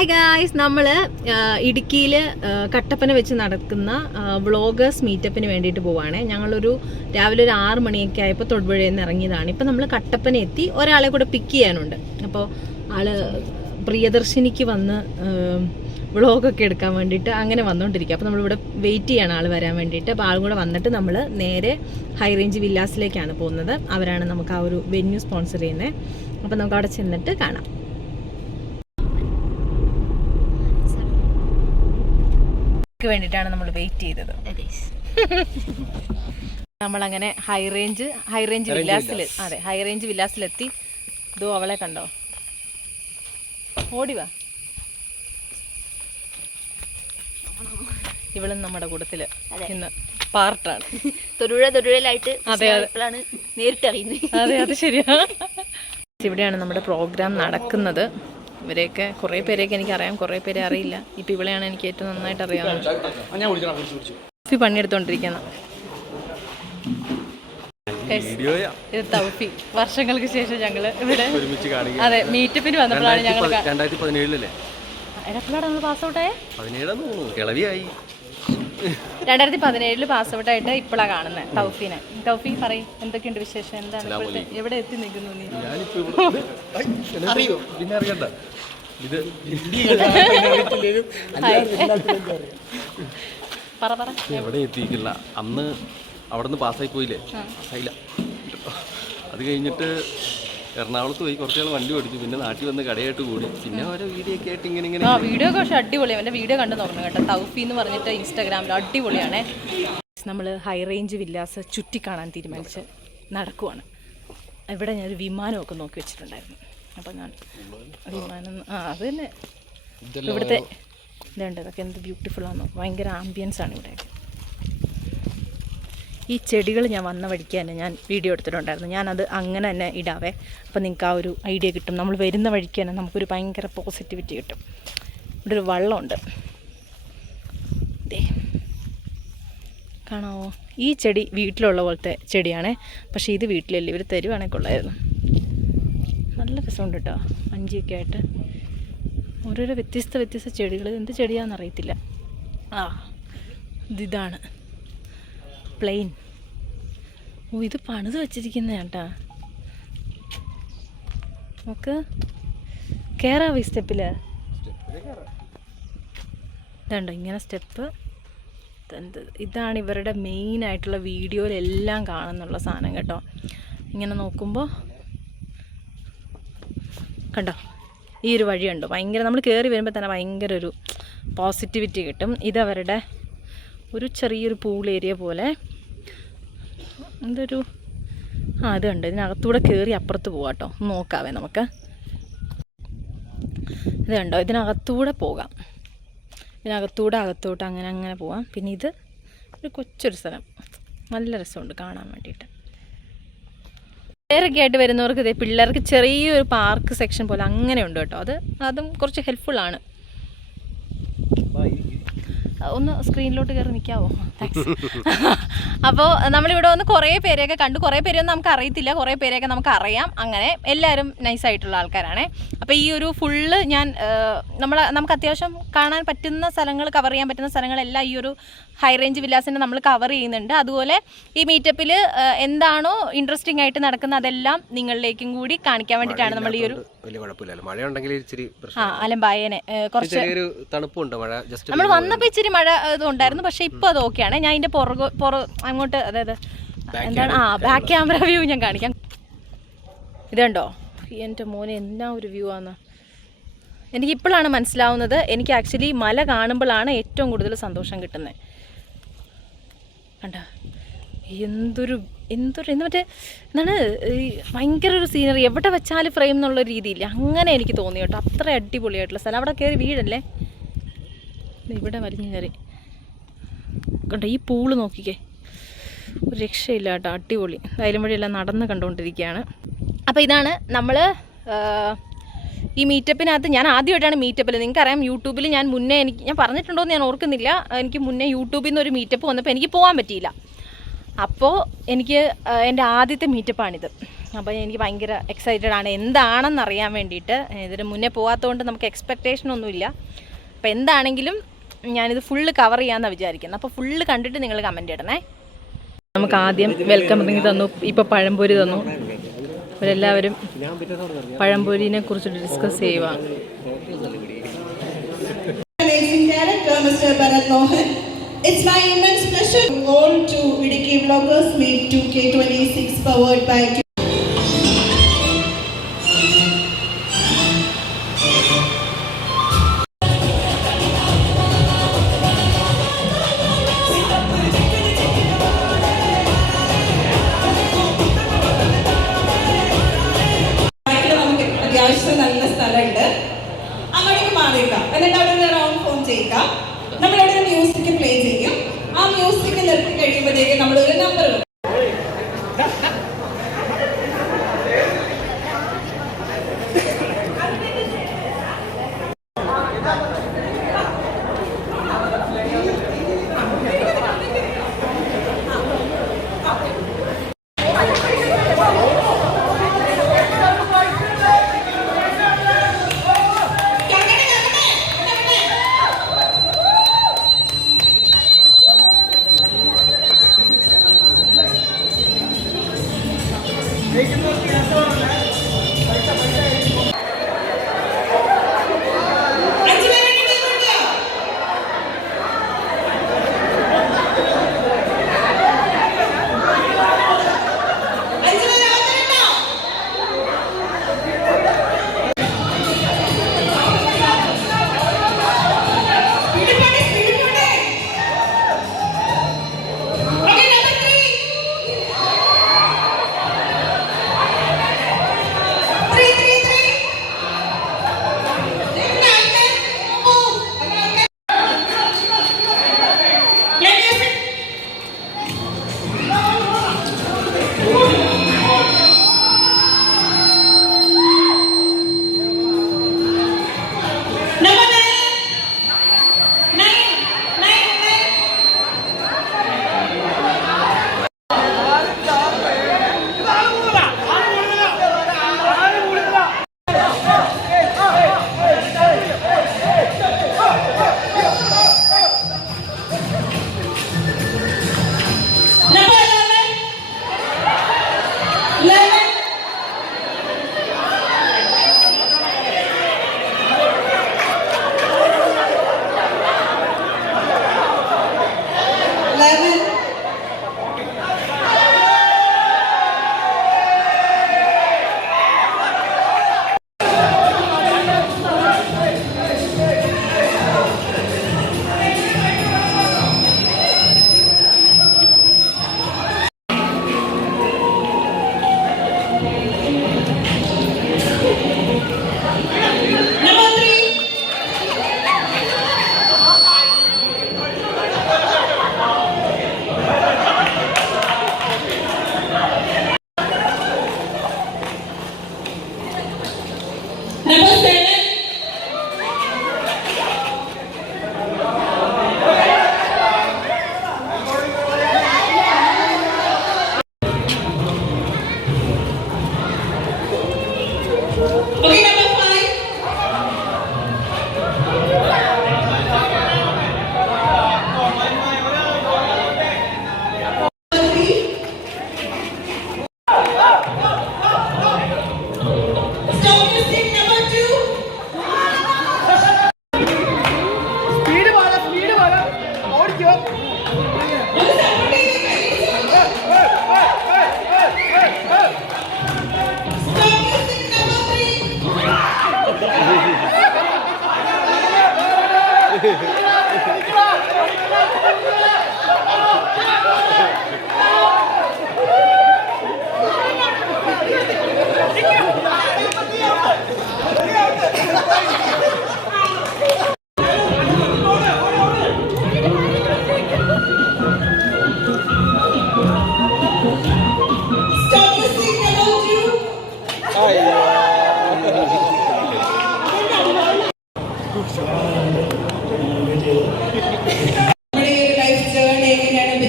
Hi guys, നമ്മൾ ഇടുക്കിയിൽ കട്ടപ്പന വെച്ച് നടക്കുന്ന വ്ളോഗേഴ്സ് മീറ്റപ്പിന് വേണ്ടിയിട്ട് പോവുകയാണ്. ഞങ്ങളൊരു രാവിലെ ഒരു 6 മണിയൊക്കെ ആയപ്പോൾ തൊടുപുഴയിൽ നിന്ന് ഇറങ്ങിയതാണ്. ഇപ്പം നമ്മൾ കട്ടപ്പന എത്തി, ഒരാളെ കൂടെ പിക്ക് ചെയ്യാനുണ്ട്. അപ്പോൾ ആള് പ്രിയദർശിനിക്ക് വന്ന് വ്ളോഗൊക്കെ എടുക്കാൻ വേണ്ടിയിട്ട് അങ്ങനെ വന്നുകൊണ്ടിരിക്കുക. അപ്പോൾ നമ്മളിവിടെ വെയിറ്റ് ചെയ്യണം ആൾ വരാൻ വേണ്ടിയിട്ട്. അപ്പോൾ ആളും കൂടെ വന്നിട്ട് നമ്മൾ നേരെ ഹൈ റേഞ്ച് വില്ലാസിലേക്കാണ് പോകുന്നത്. അവരാണ് നമുക്ക് ആ ഒരു വെന്യൂ സ്പോൺസർ ചെയ്യുന്നത്. അപ്പോൾ നമുക്ക് അവിടെ ചെന്നിട്ട് കാണാം. വേണ്ടിയിട്ടാണ് നമ്മൾ വെയിറ്റ് ചെയ്തത്. നമ്മളങ്ങനെ ഹൈ റേഞ്ച് വില്ലാസിലെത്തി. ഇതോ അവളെ കണ്ടോ, ഓടിവാ. ഇവളും നമ്മുടെ കൂട്ടത്തില് ഇന്ന് പാർട്ടാണ്. തൊടുപുഴയിലായിട്ട് നേരിട്ട് അറിയുന്നത്. അതെ, അത് ശരിയാ. ഇവിടെയാണ് നമ്മുടെ പ്രോഗ്രാം നടക്കുന്നത്. ഇവരെയൊക്കെ കുറേ പേരെയൊക്കെ എനിക്കറിയാം, കുറേ പേരെ അറിയില്ല. ഇപ്പം ഇവളെയാണ് എനിക്ക് ഏറ്റവും നന്നായിട്ട് അറിയാവുന്നത്. പണിയെടുത്തോണ്ടിരിക്കുന്ന ഇത് തൗഫി. വർഷങ്ങൾക്ക് ശേഷം ഞങ്ങള് ഇവിടെ അതെ മീറ്റപ്പിന് വന്നപ്പോഴാണ് ഞങ്ങൾ 2017 പാസ് ഔട്ടായേ. 2017 പാസ് ഔട്ട് ആയിട്ട് ഇപ്പോഴാണ് കാണുന്നത് തൗഫീനെ. തൗഫി പറയും, എന്തൊക്കെയുണ്ട് വിശേഷം? എന്താണ് ഇപ്പോഴത്തെ, എവിടെ എത്തി നിൽക്കുന്നു നീ? എവിടെ എത്തിയിട്ടില്ല. അന്ന് അവിടെ നിന്ന് പാസ്സായി പോയില്ലേ, പാസ്സായില്ല. അത് കഴിഞ്ഞിട്ട് എറണാകുളത്ത് പോയി കുറച്ച് നാൾ വണ്ടി ഓടിച്ചു. പിന്നെ നാട്ടിൽ വന്ന് കടയായിട്ട് കൂടി. പിന്നെ ഓരോ വീഡിയോ ഒക്കെ ആയിട്ട് ഇങ്ങനെ വീഡിയോ ഒക്കെ പക്ഷേ അടിപൊളിയാണ്. എൻ്റെ വീഡിയോ കണ്ടു നോക്കണം കേട്ടോ. തൗഫി എന്ന് പറഞ്ഞിട്ട് ഇൻസ്റ്റാഗ്രാമിൽ അടിപൊളിയാണേ. നമ്മൾ ഹൈ റേഞ്ച് വില്ലാസ് ചുറ്റിക്കാണാൻ തീരുമാനിച്ച് നടക്കുവാണ്. ഇവിടെ ഞാനൊരു വിമാനമൊക്കെ നോക്കി വെച്ചിട്ടുണ്ടായിരുന്നു. അപ്പം ഞാൻ വിമാനം അത് തന്നെ ഇവിടുത്തെ ഇതുണ്ട്. ഇതൊക്കെ എന്ത് ബ്യൂട്ടിഫുൾ ആണോ, ഭയങ്കര ആംബിയൻസ് ആണ് ഇവിടെ. ഈ ചെടികൾ ഞാൻ വന്ന വഴിക്ക് തന്നെ ഞാൻ വീഡിയോ എടുത്തിട്ടുണ്ടായിരുന്നു. ഞാനത് അങ്ങനെ തന്നെ ഇടാവേ. അപ്പം നിങ്ങൾക്ക് ആ ഒരു ഐഡിയ കിട്ടും. നമ്മൾ വരുന്ന വഴിക്ക് തന്നെ നമുക്കൊരു ഭയങ്കര പോസിറ്റിവിറ്റി കിട്ടും. ഇവിടെ ഒരു വള്ളമുണ്ട്, കാണാമോ? ഈ ചെടി വീട്ടിലുള്ള പോലത്തെ ചെടിയാണേ, പക്ഷേ ഇത് വീട്ടിലല്ല. ഇവർ തരുവാണെങ്കിൽ കൊള്ളായിരുന്നു. നല്ല രസമുണ്ട് കേട്ടോ, മഞ്ചിയൊക്കെ ആയിട്ട്. ഓരോരോ വ്യത്യസ്ത ചെടികൾ. എന്ത് ചെടിയാണെന്ന് അറിയത്തില്ല. ഇതാണ് പ്ലെയിൻ. ഇത് പണിത് വെച്ചിരിക്കുന്ന കേട്ടാ. നമുക്ക് കയറാവോ ഈ സ്റ്റെപ്പിൽ? ഇതുണ്ടോ ഇങ്ങനെ സ്റ്റെപ്പ്. ഇതാണ് ഇവരുടെ മെയിനായിട്ടുള്ള വീഡിയോയിലെല്ലാം കാണുന്നുള്ള സാധനം കേട്ടോ. ഇങ്ങനെ നോക്കുമ്പോൾ കണ്ടോ, ഈ ഒരു വഴിയുണ്ടോ, ഭയങ്കര നമ്മൾ കയറി വരുമ്പോൾ തന്നെ ഭയങ്കര ഒരു പോസിറ്റിവിറ്റി കിട്ടും. ഇതവരുടെ ഒരു ചെറിയൊരു പൂൾ ഏരിയ പോലെ. എന്തൊരു ഇതുണ്ട്. ഇതിനകത്തൂടെ കയറി അപ്പുറത്ത് പോകാം കേട്ടോ. നോക്കാവേ നമുക്ക്. ഇത് കണ്ടോ, ഇതിനകത്തൂടെ പോകാം. ഇതിനകത്തൂടെ അകത്തോട്ട് അങ്ങനെ പോവാം. പിന്നെ ഇത് ഒരു കൊച്ചൊരു സ്ഥലം, നല്ല രസമുണ്ട് കാണാൻ വേണ്ടിയിട്ട്. പിള്ളേരൊക്കെ ആയിട്ട് വരുന്നവർക്ക് ഇതേ പിള്ളേർക്ക് ചെറിയൊരു പാർക്ക് സെക്ഷൻ പോലെ അങ്ങനെ ഉണ്ട് കേട്ടോ. അതും കുറച്ച് ഹെൽപ്ഫുള്ളാണ്. ഒന്ന് സ്ക്രീനിലോട്ട് കയറി നിൽക്കാവോ? താങ്ക്സ്. അപ്പോൾ നമ്മളിവിടെ വന്ന് കുറേ പേരെയൊക്കെ കണ്ടു. കുറേ പേരെയൊന്നും നമുക്ക് അറിയത്തില്ല, കുറേ പേരെയൊക്കെ നമുക്ക് അറിയാം. അങ്ങനെ എല്ലാവരും നൈസായിട്ടുള്ള ആൾക്കാരാണ്. അപ്പോൾ ഈ ഒരു ഫുള്ള് ഞാൻ നമുക്ക് അത്യാവശ്യം കാണാൻ പറ്റുന്ന സ്ഥലങ്ങൾ, കവർ ചെയ്യാൻ പറ്റുന്ന സ്ഥലങ്ങളെല്ലാം ഈ ഒരു ഹൈ റേഞ്ച് വില്ലാസിനെ നമ്മൾ കവർ ചെയ്യുന്നുണ്ട്. അതുപോലെ ഈ മീറ്റപ്പിൽ എന്താണോ ഇൻട്രസ്റ്റിംഗ് ആയിട്ട് നടക്കുന്നത് അതെല്ലാം നിങ്ങളിലേക്കും കൂടി കാണിക്കാൻ വേണ്ടിയിട്ടാണ് നമ്മൾ ഈ ഒരു അലമ്പായനെ കുറച്ച് തണുപ്പുണ്ട്. മഴ ജസ്റ്റ് നമ്മൾ വന്നപ്പോൾ ഇച്ചിരി മഴ ഇതുണ്ടായിരുന്നു. പക്ഷേ ഇപ്പോൾ അത് ഓക്കെയാണ്. ഞാൻ അതിൻ്റെ അങ്ങോട്ട്, അതായത് എന്താണ് ബാക്ക് ക്യാമറ വ്യൂ ഞാൻ കാണിക്കാം. ഇതുണ്ടോ എൻ്റെ മോനെ, എന്നാ ഒരു വ്യൂ ആണ്. എനിക്കിപ്പോഴാണ് മനസ്സിലാവുന്നത്. എനിക്ക് ആക്ച്വലി മല കാണുമ്പോഴാണ് ഏറ്റവും കൂടുതൽ സന്തോഷം കിട്ടുന്നത്. കണ്ടോ എന്തൊരു മറ്റേ എന്താണ് ഭയങ്കര ഒരു സീനറി. എവിടെ വെച്ചാലും ഫ്രെയിം എന്നുള്ള രീതിയില്ല, അങ്ങനെ എനിക്ക് തോന്നി കേട്ടോ. അത്ര അടിപൊളിയായിട്ടുള്ള സ്ഥലം. അവിടെ കയറി വീടല്ലേ, ഇവിടെ വലിഞ്ഞ് കയറി കണ്ടോ. ഈ പൂള് നോക്കിക്കേ, ഒരു രക്ഷയില്ല കേട്ടോ, അടിപൊളി. അതിലും വഴിയെല്ലാം നടന്ന് കണ്ടുകൊണ്ടിരിക്കുകയാണ്. അപ്പോൾ ഇതാണ് നമ്മൾ ഈ മീറ്റപ്പിനകത്ത്. ഞാൻ ആദ്യമായിട്ടാണ് മീറ്റപ്പിൽ, നിങ്ങൾക്കറിയാം യൂട്യൂബിൽ ഞാൻ മുന്നേ ഞാൻ പറഞ്ഞിട്ടുണ്ടോയെന്ന് ഞാൻ ഓർക്കുന്നില്ല. എനിക്ക് മുന്നേ യൂട്യൂബിൽ നിന്ന് ഒരു മീറ്റപ്പ് വന്നപ്പോൾ എനിക്ക് പോകാൻ പറ്റിയില്ല. അപ്പോൾ എനിക്ക് എൻ്റെ ആദ്യത്തെ മീറ്റപ്പാണിത്. അപ്പോൾ എനിക്ക് ഭയങ്കര എക്സൈറ്റഡ് ആണ് എന്താണെന്ന് അറിയാൻ വേണ്ടിയിട്ട്. ഇതിന് മുന്നേ പോകാത്തതുകൊണ്ട് നമുക്ക് എക്സ്പെക്റ്റേഷനൊന്നുമില്ല. അപ്പോൾ എന്താണെങ്കിലും ഞാനിത് ഫുള്ള് കവർ ചെയ്യാമെന്നാണ് വിചാരിക്കുന്നത്. അപ്പോൾ ഫുള്ള് കണ്ടിട്ട് നിങ്ങൾ കമൻറ്റ് ഇടണേ. നമുക്ക് ആദ്യം വെൽക്കം ഡ്രിങ്ക് തന്നു, ഇപ്പോൾ പഴംപൊരി തന്നു. അവരെല്ലാവരും പഴംപൊരിനെ കുറിച്ച് ഡിസ്കസ് ചെയ്യുക. It's my immense pleasure all to Idiki Vloggers Meet 2K26 powered by അത്യാവശ്യം നല്ല സ്ഥലമുണ്ട്. അങ്ങോട്ടേക്ക് മാറിയേക്കാം. എന്നിട്ട് അവിടെ നിന്ന് റൗണ്ട് ഫോം ചെയ്യുക. നമ്മളവിടെ ഒരു മ്യൂസിക് പ്ലേ ചെയ്യും. ആ മ്യൂസിക് നിർത്തി കഴിയുമ്പോഴത്തേക്ക് നമ്മളൊരു നമ്പർ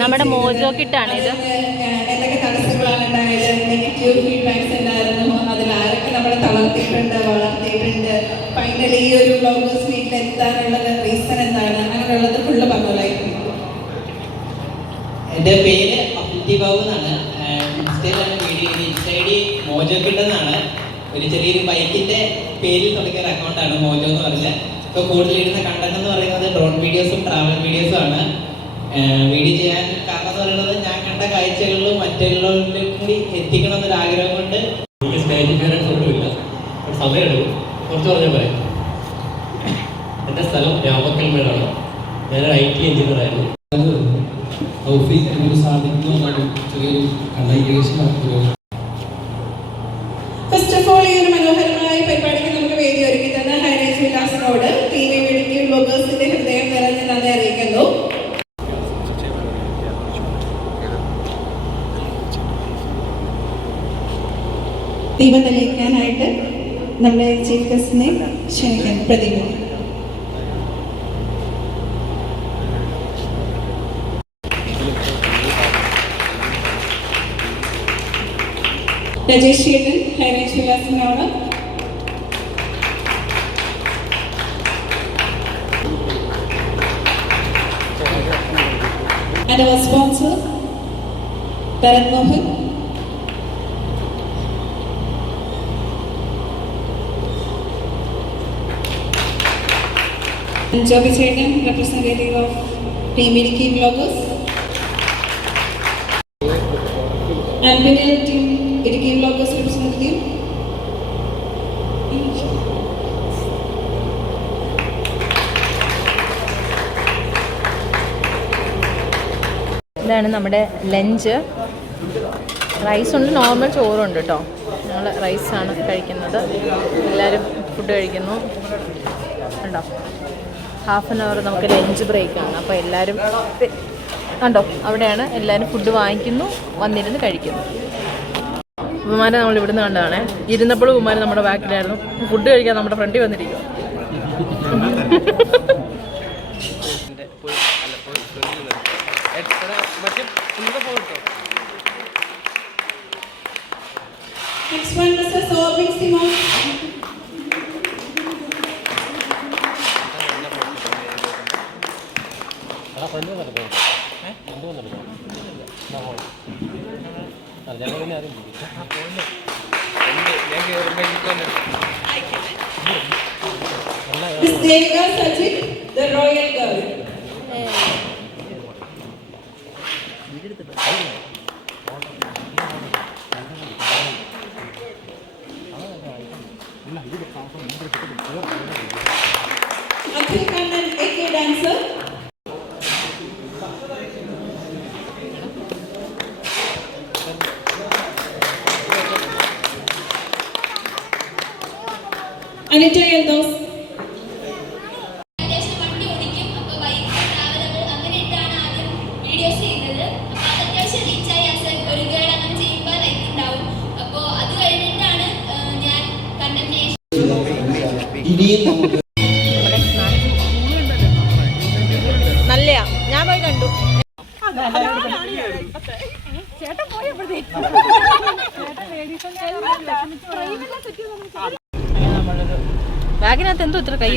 നമ്മുടെ മോജോ കിട്ടാണ് ഇത്. എന്തൊക്കെ തടസ്സങ്ങളാണ് ഉണ്ടായത്, നെഗറ്റീവ് ഫീഡ്ബാക്സ് ഉണ്ടായിരുന്നു, അതിൽ ആരൊക്കെ നമ്മളെ തളർത്തിയിട്ടുണ്ട്, വളർത്തിയിട്ടുണ്ട്, ഫൈനലി ഈ ഒരു വ്ളോഗേഴ്സ് മീറ്റിൽ എത്താനുള്ളത് റീസൺ എന്താണ്, അങ്ങനെയുള്ളത് ഫുള്ള് പറഞ്ഞതായിരിക്കും. എൻ്റെ പേര് അഭിജി ബാബു എന്നാണ്. ഇൻസ്റ്റയിലാണ് വീഡിയോ. ഇൻസ്റ്റൈഡി മോജോ കിട്ടെന്നാണ്. ഒരു ചെറിയൊരു ബൈക്കിൻ്റെ പേരിൽ തുടങ്ങിയ ഒരു അക്കൗണ്ടാണ് മോജോ എന്ന് പറഞ്ഞത്. ഇപ്പോൾ കൂടുതലിടുന്ന കണ്ടന്റ് എന്ന് പറയുന്നത് ഡ്രോൺ വീഡിയോസും ട്രാവൽ വീഡിയോസും ആണ്. വീഡിയോ ചെയ്യാൻ കാരണം എന്ന് പറയുന്നത് ഞാൻ കണ്ട കാഴ്ചകളിലും മറ്റുള്ളവരിലും കൂടി എത്തിക്കണം എന്നൊരു ആഗ്രഹം കൊണ്ട്. എനിക്ക് സ്റ്റേജ് ഫിയറൻസ് ഒന്നുമില്ല, സമയമെടുക്കും. കുറച്ച് പറഞ്ഞാൽ പറയാം. എൻ്റെ സ്ഥലം രാമക്കൽമേടാണ്. ഞാനൊരു IT എഞ്ചിനീയറായിരുന്നു. ഫസ്റ്റ് ഓഫ് ഓൾ ഈ ഒരു മനോഹരമായ പരിപാടിക്ക് നമുക്ക് വേദി ഒരുക്കി തന്ന ഹൈറേഞ്ച് വിലാസിനോട് TV ഇടുക്കി വ്ളോഗേഴ്സിന്റെ ഹൃദയം നിറഞ്ഞ് നന്ദി അറിയിക്കുന്നു. ദീപം തെളിയിക്കാനായിട്ട് നമ്മുടെ ചീഫ് ഗസ്റ്റിനെ ക്ഷണിക്കാൻ പ്രതിനിധി. രജേഷ് ചേട്ടൻ high range വിലാസിനോട്. And our sponsor, Bharat Mohan. And Joby Chetan, representative of Team Idukki Vloggers. And Vinil, Team Idukki Vloggers representative. ഇതാണ് നമ്മുടെ ലഞ്ച്. റൈസുണ്ട്, നോർമൽ ചോറുണ്ട് കേട്ടോ. ഞങ്ങൾ റൈസാണ് കഴിക്കുന്നത്. എല്ലാവരും ഫുഡ് കഴിക്കുന്നു കണ്ടോ. ഹാഫ് ആൻ അവർ നമുക്ക് ലഞ്ച് ബ്രേക്കാണ്. അപ്പോൾ എല്ലാവരും കണ്ടോ അവിടെയാണ് എല്ലാവരും ഫുഡ് വാങ്ങിക്കുന്നു, വന്നിരുന്ന് കഴിക്കുന്നു. ഉമ്മാനെ നമ്മൾ ഇവിടുന്ന് കണ്ടതാണേ. ഇരുന്നപ്പോഴും ഉമ്മാനെ നമ്മുടെ ബാക്കിലായിരുന്നു. ഫുഡ് കഴിക്കാൻ നമ്മുടെ ഫ്രണ്ടിൽ വന്നിരിക്കും. Next one, Mr. Sorbing Simon. Miss Devika Sajid, the royal girl. Akhil Kannan, AK dancer. Anita Yeldos. വണ്ടി ഓടിക്കും. അപ്പോൾ ബൈക്ക് ട്രാവലബിൾ അങ്ങനെ ഇട്ടാണ് ആദ്യം വീഡിയോസ് ചെയ്യുന്നത്. അപ്പോൾ അത് അത്യാവശ്യം റീച്ചായി. ഒരു ഗേൾ അങ്ങനെ ചെയ്യുമ്പോൾ ലൈക്ക് ഉണ്ടാവും. അപ്പോൾ അത് കഴിഞ്ഞിട്ടാണ് ഞാൻ കണ്ടന്റ് നല്ലയാ, ഞാൻ പോയി കണ്ടു. ബാഗിനകത്ത് എന്തോ ഇത്ര കൈ